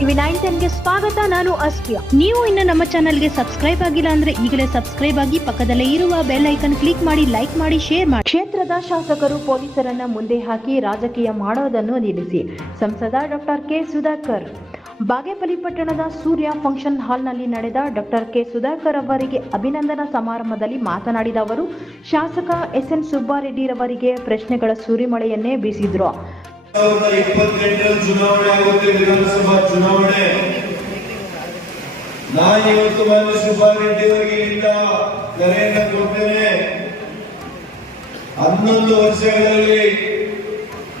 TV 910ಗೆ ಸ್ವಾಗತ. ನಾನು ಅಸ್ಪಿಯಾ. ನೀವು ಇನ್ನು ನಮ್ಮ ಚಾನೆಲ್ಗೆ ಸಬ್ಸ್ಕ್ರೈಬ್ ಆಗಿಲ್ಲ ಅಂದ್ರೆ ಈಗಲೇ ಸಬ್ಸ್ಕ್ರೈಬ್ ಆಗಿ ಪಕ್ಕದಲ್ಲೇ ಇರುವ ಬೆಲ್ ಐಕನ್ ಕ್ಲಿಕ್ ಮಾಡಿ, ಲೈಕ್ ಮಾಡಿ, ಶೇರ್ ಮಾಡಿ. ಕ್ಷೇತ್ರದ ಶಾಸಕರು ಪೊಲೀಸರನ್ನ ಮುಂದೆ ಹಾಕಿ ರಾಜಕೀಯ ಮಾಡೋದನ್ನು ನಿಲ್ಲಿಸಿ. ಸಂಸದ ಡಾಕ್ಟರ್ ಕೆ ಸುಧಾಕರ್. ಬಾಗೇಪಲ್ಲಿ ಪಟ್ಟಣದ ಸೂರ್ಯ ಫಂಕ್ಷನ್ ಹಾಲ್ನಲ್ಲಿ ನಡೆದ ಡಾಕ್ಟರ್ ಕೆ ಸುಧಾಕರ್ ಅವರಿಗೆ ಅಭಿನಂದನಾ ಸಮಾರಂಭದಲ್ಲಿ ಮಾತನಾಡಿದ ಅವರು, ಶಾಸಕ ಎಸ್.ಎನ್. ಸುಬ್ಬಾರೆಡ್ಡಿರವರಿಗೆ ಪ್ರಶ್ನೆಗಳ ಸುರಿಮಳೆಯನ್ನೇ ಬೀಸಿದ್ರು. 2028 ಚುನಾವಣೆ ಆಗುತ್ತೆ, ವಿಧಾನಸಭಾ ಚುನಾವಣೆ. ನಾನು ಇವತ್ತು ಮಾನ್ಯ ಸುಬ್ಬಾರೆಡ್ಡಿ ಅವರಿಗೆ ಕರೆಯನ್ನು ಕೊಡ್ತೇನೆ. 11 ವರ್ಷಗಳಲ್ಲಿ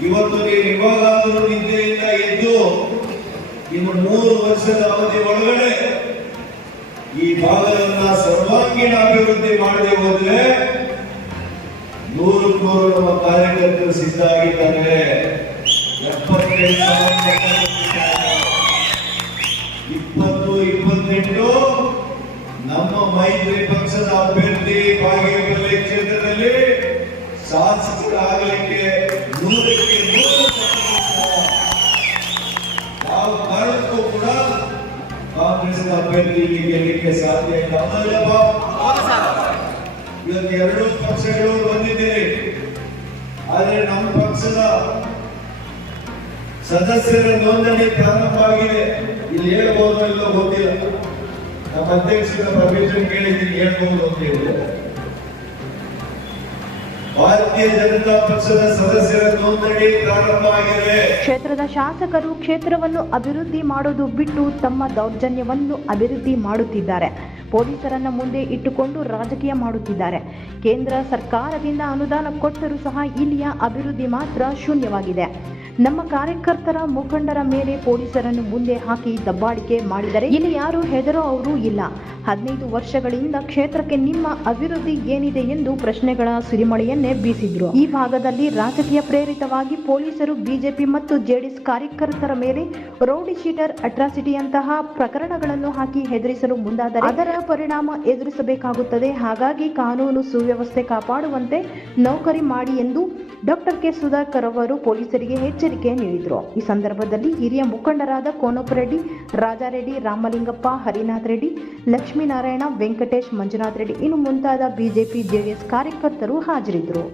ಇವತ್ತು ನೀವು ಇವಾಗಾದರೂ ನಿದ್ದೆಯಿಂದ ಎದ್ದು ಇನ್ನು 3 ವರ್ಷದ ಅವಧಿ ಒಳಗಡೆ ಈ ಭಾಗದನ್ನ ಸರ್ವಾಂಗೀಣ ಅಭಿವೃದ್ಧಿ ಮಾಡದೆ ಹೋದ್ರೆ 100 ನಮ್ಮ ಕಾರ್ಯಕರ್ತರು ಸಿದ್ಧ ಆಗಿದ್ದಾರೆ. 2028 ನಮ್ಮ ಮೈತ್ರಿ ಪಕ್ಷದ ಅಭ್ಯರ್ಥಿ ಬಾಗೇಪಲ್ಲಿ ಕ್ಷೇತ್ರದಲ್ಲಿ ಶಾಸಕರಾಗಲಿಕ್ಕೆ 100ಕ್ಕೆ 100% ಯಾವ ಕಾರಣಕ್ಕೂ ಕೂಡ ಕಾಂಗ್ರೆಸ್ನ ಅಭ್ಯರ್ಥಿ ಗೆಲ್ಲಲಿಕ್ಕೆ ಸಾಧ್ಯ ಇಲ್ಲ. ಇವತ್ತು 2 ಪಕ್ಷಗಳು ಬಂದಿದ್ದೀರಿ, ಆದರೆ ನಮ್ಮ ಪಕ್ಷದ ಸದಸ್ಯರ ನೋಂದಣಿ ಪ್ರಾರಂಭ ಆಗಿದೆ. ಇಲ್ಲಿ ಹೇಳ್ಬೋದು ಇಲ್ಲೋ ಗೊತ್ತಿಲ್ಲ. ನಮ್ಮ ಅಧ್ಯಕ್ಷರ ಪರ್ಮಿಷನ್ ಕೇಳಿದ್ದೀನಿ, ಹೇಳ್ಬೋದು ಅಂತ ಹೇಳಿದೆ. ಭಾರತೀಯ ಜನತಾ ಪಕ್ಷದ ಸದಸ್ಯರ ನೋಂದಣಿ ಪ್ರಾರಂಭ ಆಗಿದೆ. ಕ್ಷೇತ್ರದ ಶಾಸಕರು ಕ್ಷೇತ್ರವನ್ನು ಅಭಿವೃದ್ಧಿ ಮಾಡೋದು ಬಿಟ್ಟು ತಮ್ಮ ದೌರ್ಜನ್ಯವನ್ನು ಅಭಿವೃದ್ಧಿ ಮಾಡುತ್ತಿದ್ದಾರೆ. ಪೊಲೀಸರನ್ನ ಮುಂದೆ ಇಟ್ಟುಕೊಂಡು ರಾಜಕೀಯ ಮಾಡುತ್ತಿದ್ದಾರೆ. ಕೇಂದ್ರ ಸರ್ಕಾರದಿಂದ ಅನುದಾನ ಕೊಟ್ಟರೂ ಸಹ ಇಲ್ಲಿಯ ಅಭಿವೃದ್ಧಿ ಮಾತ್ರ ಶೂನ್ಯವಾಗಿದೆ. ನಮ್ಮ ಕಾರ್ಯಕರ್ತರ ಮುಖಂಡರ ಮೇಲೆ ಪೊಲೀಸರನ್ನು ಮುಂದೆ ಹಾಕಿ ದಬ್ಬಾಳಿಕೆ ಮಾಡಿದರೆ ಇಲ್ಲಿ ಯಾರು ಹೆದರೋ ಅವರು ಇಲ್ಲ. 15 ವರ್ಷಗಳಿಂದ ಕ್ಷೇತ್ರಕ್ಕೆ ನಿಮ್ಮ ಅಭಿವೃದ್ಧಿ ಏನಿದೆ ಎಂದು ಪ್ರಶ್ನೆಗಳ ಸುರಿಮಳೆಯನ್ನೇ ಬೀಸಿದ್ರು. ಈ ಭಾಗದಲ್ಲಿ ರಾಜಕೀಯ ಪ್ರೇರಿತವಾಗಿ ಪೊಲೀಸರು ಬಿಜೆಪಿ ಮತ್ತು ಜೆಡಿಎಸ್ ಕಾರ್ಯಕರ್ತರ ಮೇಲೆ ರೌಡಿ ಶೀಟರ್, ಅಟ್ರಾಸಿಟಿಯಂತಹ ಪ್ರಕರಣಗಳನ್ನು ಹಾಕಿ ಹೆದರಿಸಲು ಮುಂದಾದರೆ ಅದರ ಪರಿಣಾಮ ಎದುರಿಸಬೇಕಾಗುತ್ತದೆ. ಹಾಗಾಗಿ ಕಾನೂನು ಸುವ್ಯವಸ್ಥೆ ಕಾಪಾಡುವಂತೆ ನೌಕರಿ ಮಾಡಿ ಎಂದು ಡಾಕ್ಟರ್ ಕೆ ಸುಧಾಕರ್ ಅವರು ಪೊಲೀಸರಿಗೆ ಎಚ್ಚರಿಕೆ ನೀಡಿದರು. ಈ ಸಂದರ್ಭದಲ್ಲಿ ಹಿರಿಯ ಮುಖಂಡರಾದ ಕೋನಪ್ಪರೆಡ್ಡಿ, ರಾಜಾರೆಡ್ಡಿ, ರಾಮಲಿಂಗಪ್ಪ, ಹರಿನಾಥ್ ರೆಡ್ಡಿ, ಲಕ್ಷ್ಮೀನಾರಾಯಣ, ವೆಂಕಟೇಶ್, ಮಂಜುನಾಥ್ ರೆಡ್ಡಿ ಇನ್ನು ಮುಂತಾದ ಬಿಜೆಪಿ ಜೆಡಿಎಸ್ ಕಾರ್ಯಕರ್ತರು ಹಾಜರಿದ್ದರು.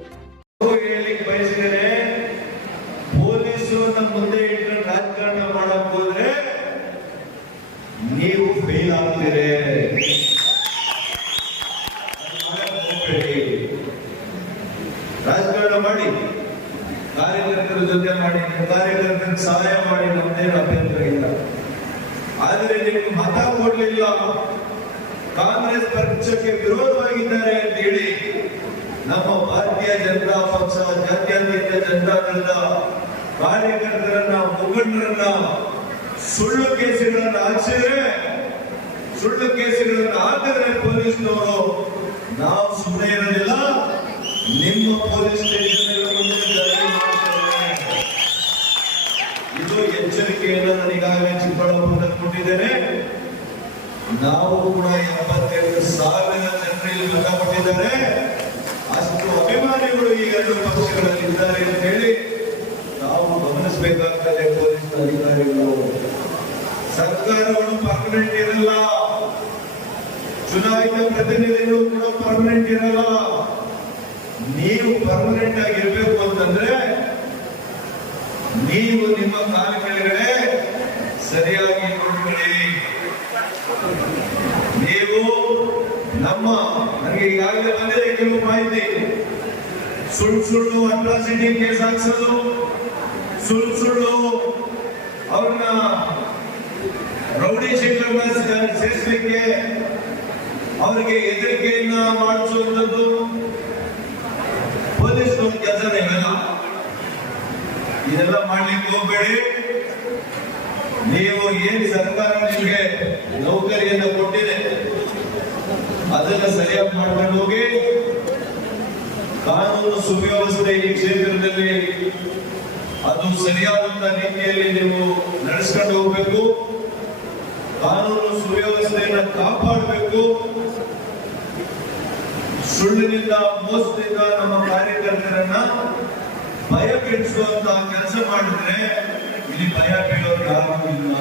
ರಾಜಕಾರಣ ಮಾಡಕ್ ಹೋದ್ರೆ ನೀವು ಫೇಲ್ ಆಗ್ತೀರಿ. ರಾಜಕಾರಣ ಮಾಡಿ, ಕಾರ್ಯಕರ್ತರ ಜೊತೆ ಮಾಡಿ, ಕಾರ್ಯಕರ್ತರಿಗೆ ಸಹಾಯ ಮಾಡಿ, ನಮ್ದೇನು ಅಭ್ಯಂತರ ಇಲ್ಲ. ಆದರೆ ನಿಮ್ಗೆ ಮತ ಕೊಡ್ಲಿಲ್ಲ, ಕಾಂಗ್ರೆಸ್ ಪಕ್ಷಕ್ಕೆ ವಿರೋಧವಾಗಿದ್ದಾರೆ ಅಂತ ಹೇಳಿ ನಮ್ಮ ಭಾರತೀಯ ಜನತಾ ಪಕ್ಷ, ಜಾತ್ಯತೀತ ಜನತಾ ದಳದ ಕಾರ್ಯಕರ್ತರನ್ನ, ಮುಖಂಡರನ್ನ ಸುಳ್ಳು ಕೇಸುಗಳನ್ನು ಹಾಕಿಸಿದ್ರೆ, ಸುಳ್ಳು ಕೇಸುಗಳನ್ನು ಹಾಕಿದ್ರೆ ಪೊಲೀಸ್ನವರು ನಾವು ಸುಮ್ಮನೆ ಇರೋದಿಲ್ಲ. ನಿಮ್ಮ ಪೊಲೀಸ್ ಸ್ಟೇಷನ್ ಇದು ಎಚ್ಚರಿಕೆಯನ್ನು ನಾನು ಈಗಾಗಲೇ ಚಿಕ್ಕಬಳ್ಳಾಪುರದಲ್ಲಿ ಕೊಟ್ಟಿದ್ದೇನೆ. ನಾವು ಕೂಡ 72,000 ಜನರಲ್ಲಿ ಮತ ಕೊಟ್ಟಿದ್ದಾರೆ. ಅಷ್ಟು ಅಭಿಮಾನಿಗಳು ಈ 2 ಪಕ್ಷಗಳಲ್ಲಿ ಇದ್ದಾರೆ ಅಂತ ಹೇಳಿ ನಾವು ಗಮನಿಸಬೇಕಾಗ್ತದೆ. ಪೊಲೀಸ್ ಅಧಿಕಾರಿಗಳು, ಸರ್ಕಾರಗಳು ಪರ್ಮನೆಂಟ್ ಇರಲ್ಲ, ಚುನಾಯಿತ ಪ್ರತಿನಿಧಿಗಳು ಕೂಡ ಪರ್ಮನೆಂಟ್ ಇರಲ್ಲ. ನೀವು ಪರ್ಮನೆಂಟ್ ಆಗಿರ್ಬೇಕು ಅಂತಂದ್ರೆ ನೀವು ನಿಮ್ಮ ಕಾಲ ಕೆಳಗಡೆ ಸರಿಯಾಗಿ ನೋಡ್ಕೊಳ್ಳಿ. ನೀವು ನನಗೆ ಈಗಾಗಲೇ ಬಂದಿದೆ ಕೆಲವು ಮಾಹಿತಿ. ಸುಳ್ಳು ಅಟ್ರಾಸಿಟಿ ಕೇಸ್ ಹಾಕ್ಸೋದು, ಸುಳ್ಳು ಅವ್ರನ್ನ ರೌಡಿ ಶೀಟರ್ನ ಸೇರಿಸಲಿಕ್ಕೆ ಅವರಿಗೆ ಹೆದರಿಕೆಯನ್ನ ಮಾಡಿಸುವಂಥದ್ದು ಪೊಲೀಸ್ನವ್ರ ಕೆಲಸನೇ ಇವೆಲ್ಲ. ಇದೆಲ್ಲ ಮಾಡ್ಲಿಕ್ಕೆ ಹೋಗ್ಬೇಡಿ. ನೀವು ಏನ್ ಸರ್ಕಾರ ನಿಮಗೆ ನೌಕರಿಯನ್ನು ಕೊಟ್ಟಿದೆ ಅದನ್ನ ಸರಿಯಾಗಿ ಮಾಡ್ಕೊಂಡು ಹೋಗಿ. ಕಾನೂನು ಸುವ್ಯವಸ್ಥೆ ಈ ಕ್ಷೇತ್ರದಲ್ಲಿ ಅದು ಸರಿಯಾದಂತ ರೀತಿಯಲ್ಲಿ ನೀವು ನಡೆಸ್ಕೊಂಡು ಹೋಗ್ಬೇಕು. ಕಾನೂನು ಸುವ್ಯವಸ್ಥೆಯನ್ನು ಕಾಪಾಡಬೇಕು. ಸುಳ್ಳಿನಿಂದ, ಮೋಸದಿಂದ ನಮ್ಮ ಕಾರ್ಯಕರ್ತರನ್ನ ಭಯ ಬಿಡಿಸುವಂತಹ ಕೆಲಸ ಮಾಡಿದ್ರೆ ಇಲ್ಲಿ ಭಯ ಬೀಳೋರು ಯಾರು ಇಲ್ಲ.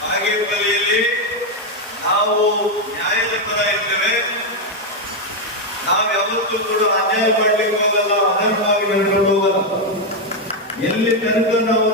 ಬಾಗೇಪಲ್ಲಿಯಲ್ಲಿ ನಾವು ನ್ಯಾಯದ ಪರ ಇರ್ತೇವೆ. ನಾವು ಯಾವತ್ತೂ ಕೂಡ ಅನ್ಯಾಯ ಮಾಡ್ಲಿಕ್ಕೆ ಹೋಗಲ್ಲ, ಅನರ್ಹವಾಗಿ ನಡ್ಕೊಂಡು ಹೋಗಲ್ಲ. ಎಲ್ಲಿ ತನಕ ನಾವು